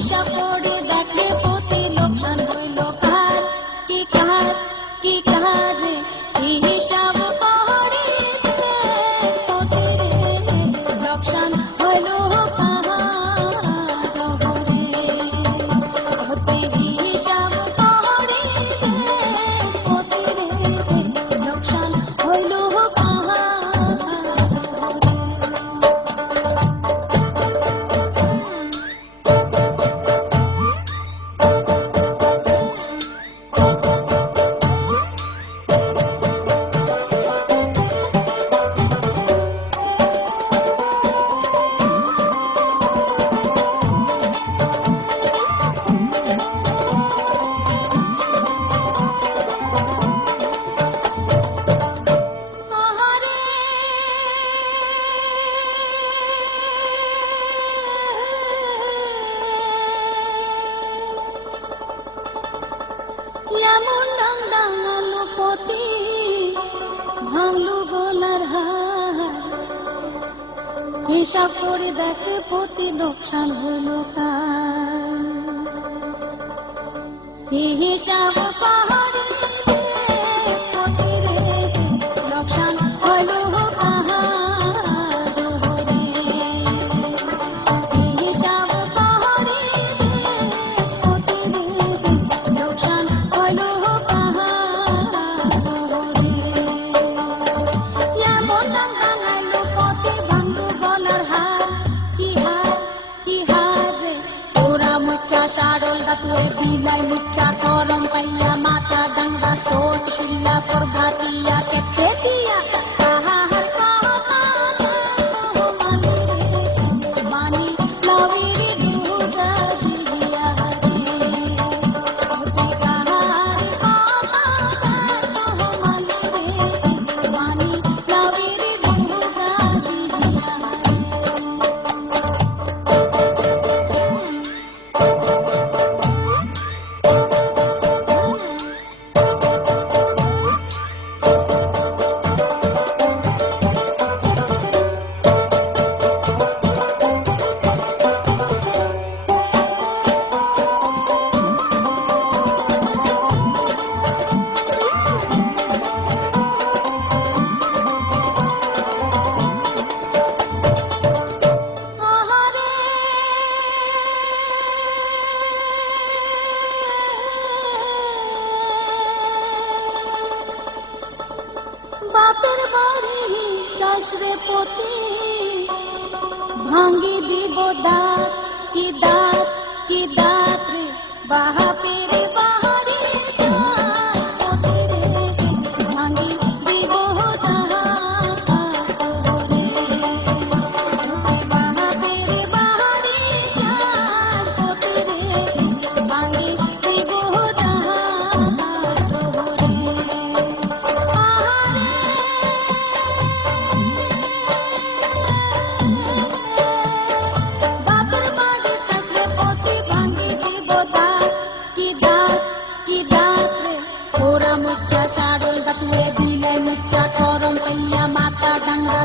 হিসাব করে দেখে প্রতি লোকসান হইল কার কি কার রে হিসাব করে প্রতি লোকসান হইল কার হিসাব করে প্রতি লোকসান হইল এমন ডাঙালো পতি ভাঙলু গলার হার হিসাব করে দেখে প্রতি লোকসান হইল কার হিসাব করে প্রতি লোকসান হইল সারল গাতুয়ে বিলাই মিথ্যা করম পাইয়া মাথা ডাঙ্গা চোট শুইলা প্রভাতিয়া কেটে দিয়া কাহার কথা মানি রে মানি লাউরি দুটা দিয়া রে কাহার কথা মানি রে মানি লাউরি দুটা দিয়া বাপের বাড়ি শাশুড়ে পতি ভাঙ্গি দিব দাঁত কি দাঁত রে বাপের বাড়ি শাশুড়ে ভাঙ্গি দিব দাঁত বাপের বাড়ি শাশুড়ে ভাঙ্গি দিব সারল গাতুয়ে বিলাই মিথ্যা করম পাইয়া মাথা ডাঙ্গা